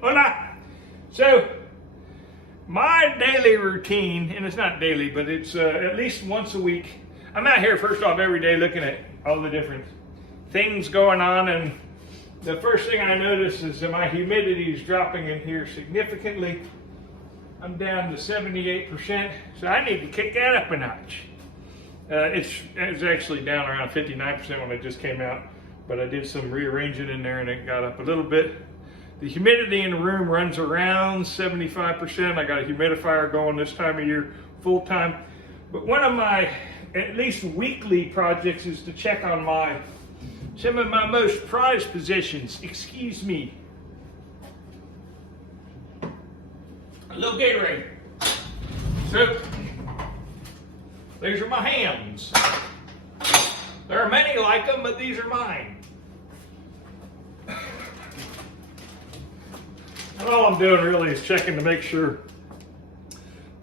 Hola. So, my daily routine, and it's not daily, but it's at least once a week. I'm out here first off every day looking at all the different things going on, and the first thing I notice is that my humidity is dropping in here significantly. I'm down to 78%, so I need to kick that up a notch. It's actually down around 59% when I just came out, but I did some rearranging in there and it got up a little bit. The humidity in the room runs around 75%. I got a humidifier going this time of year full time. But one of my at least weekly projects is to check on some of my most prized possessions. Excuse me. A little Gatorade. So, these are my hams. There are many like them, but these are mine. And all I'm doing really is checking to make sure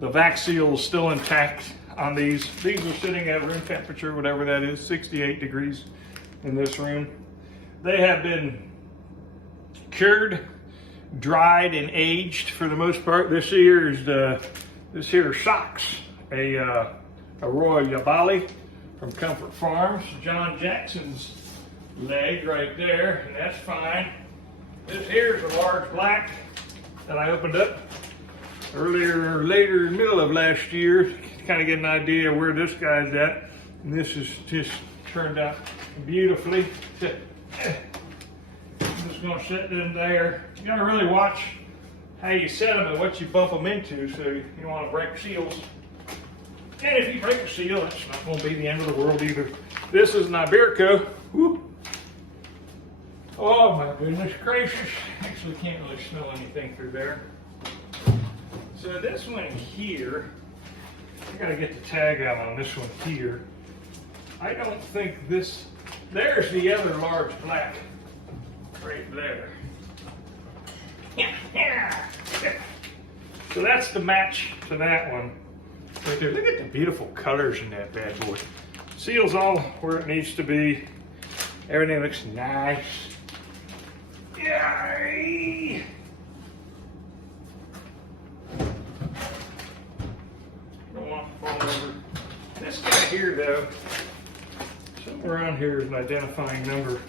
the vac seal is still intact on these. These are sitting at room temperature, whatever that is, 68 degrees in this room. They have been cured, dried, and aged for the most part. This here is socks, a Royal Yabali from Comfort Farms. John Jackson's leg right there, and that's fine. This here's a large black that I opened up later, middle of last year, to kind of get an idea where this guy's at. And this is just turned out beautifully. I'm just gonna set them there. You gotta really watch how you set them and what you bump them into, so you don't want to break seals. And if you break a seal, that's not gonna be the end of the world either. This is an Iberico. Woo. Oh my goodness gracious. Actually can't really smell anything through there. So this one here, I gotta get the tag out on this one here. I don't think this, there's the other large black right there. So that's the match to that one right there. Look at the beautiful colors in that bad boy. Seal's all where it needs to be. Everything looks nice. Yay! Don't want to fall over. This guy here, though, somewhere around here is an identifying number,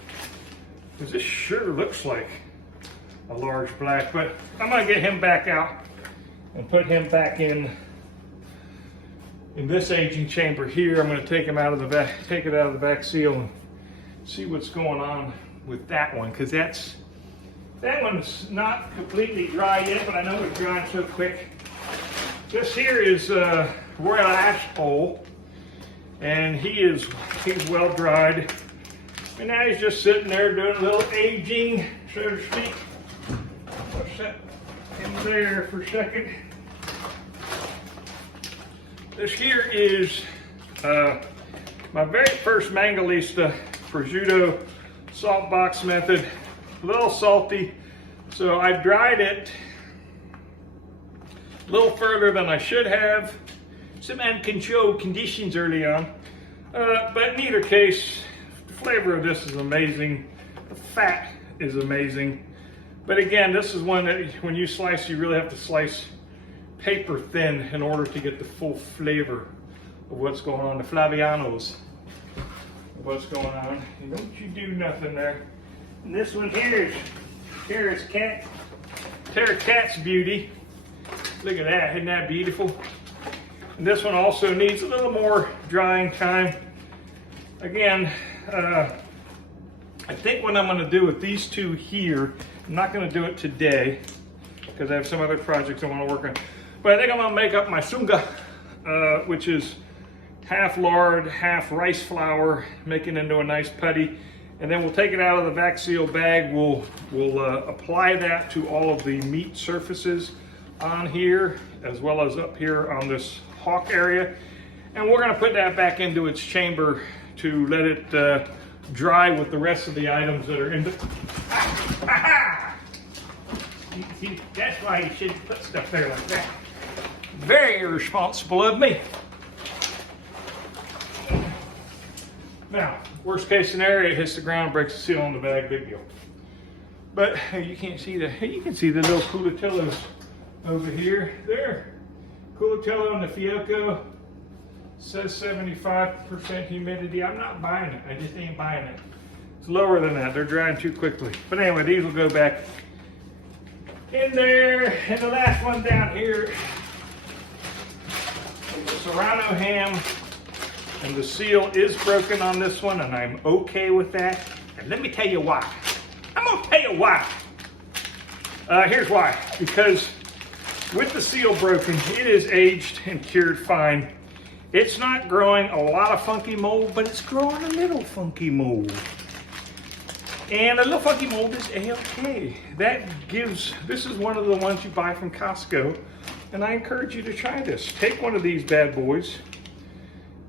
because this sure looks like a large black. But I'm going to get him back out and put him back in this aging chamber here. I'm going to take him out of the back, take it out of the back seal, and see what's going on with that one, because that one's not completely dry yet, but I know it's drying so quick. This here is Royal Ashpole, and he's well dried. And now he's just sitting there doing a little aging, so to speak. I'll set him there for a second. This here is my very first Mangalista Prosciutto salt box method. A little salty, so I dried it a little further than I should have. Some uncontrolled conditions early on, but in either case, the flavor of this is amazing. The fat is amazing. But again, this is one that when you slice, you really have to slice paper thin in order to get the full flavor of what's going on, the Flavianos of what's going on. And don't you do nothing there. And this one here is Terra Cat's Beauty. Look at that, isn't that beautiful? And this one also needs a little more drying time. Again, I think what I'm going to do with these two here, I'm not going to do it today because I have some other projects I want to work on. But I think I'm going to make up my sunga, which is half lard, half rice flour, make it into a nice putty. And then we'll take it out of the vac seal bag. We'll apply that to all of the meat surfaces on here, as well as up here on this hawk area. And we're gonna put that back into its chamber to let it dry with the rest of the items that are in the... See, that's why you shouldn't put stuff there like that. Very irresponsible of me. Now, worst case scenario, it hits the ground, breaks the seal on the bag, big deal. But hey, you can't see you can see the little culatellos over here. There, culatello and the fiocco says 75% humidity. I'm not buying it. I just ain't buying it. It's lower than that. They're drying too quickly. But anyway, these will go back in there. And the last one down here, the Serrano ham, and the seal is broken on this one, and I'm okay with that. And let me tell you why. I'm gonna tell you why. Here's why. Because with the seal broken, it is aged and cured fine. It's not growing a lot of funky mold, but it's growing a little funky mold. And a little funky mold is A-okay. This is one of the ones you buy from Costco, and I encourage you to try this. Take one of these bad boys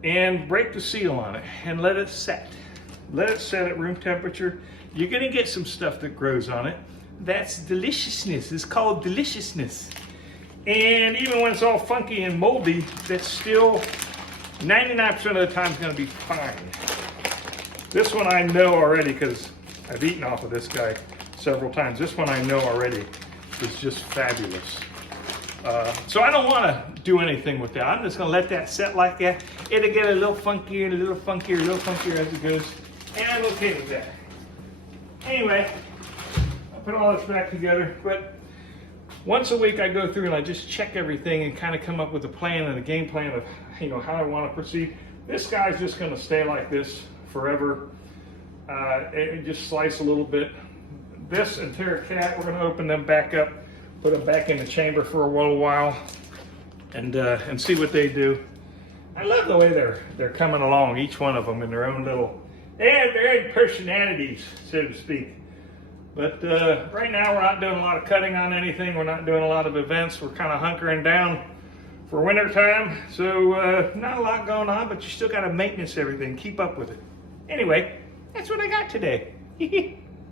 and break the seal on it and let it set. Let it set at room temperature. You're gonna get some stuff that grows on it. That's deliciousness. It's called deliciousness. And even when it's all funky and moldy, that's still 99% of the time is gonna be fine. This one I know already because I've eaten off of this guy several times. This one I know already is just fabulous. So I don't want to do anything with that. I'm just going to let that set like that. It'll get a little funkier, a little funkier, a little funkier as it goes. And I'm okay with that. Anyway, I'll put all this back together. But once a week I go through and I just check everything and kind of come up with a plan and a game plan of how I want to proceed. This guy's just going to stay like this forever. Just slice a little bit. This and Terra Cat, we're going to open them back up, put them back in the chamber for a little while, and see what they do. I love the way they're coming along, each one of them in their own little, their own personalities, so to speak. But right now we're not doing a lot of cutting on anything. We're not doing a lot of events. We're kind of hunkering down for winter time. So not a lot going on, but you still got to maintenance everything, keep up with it. Anyway, that's what I got today.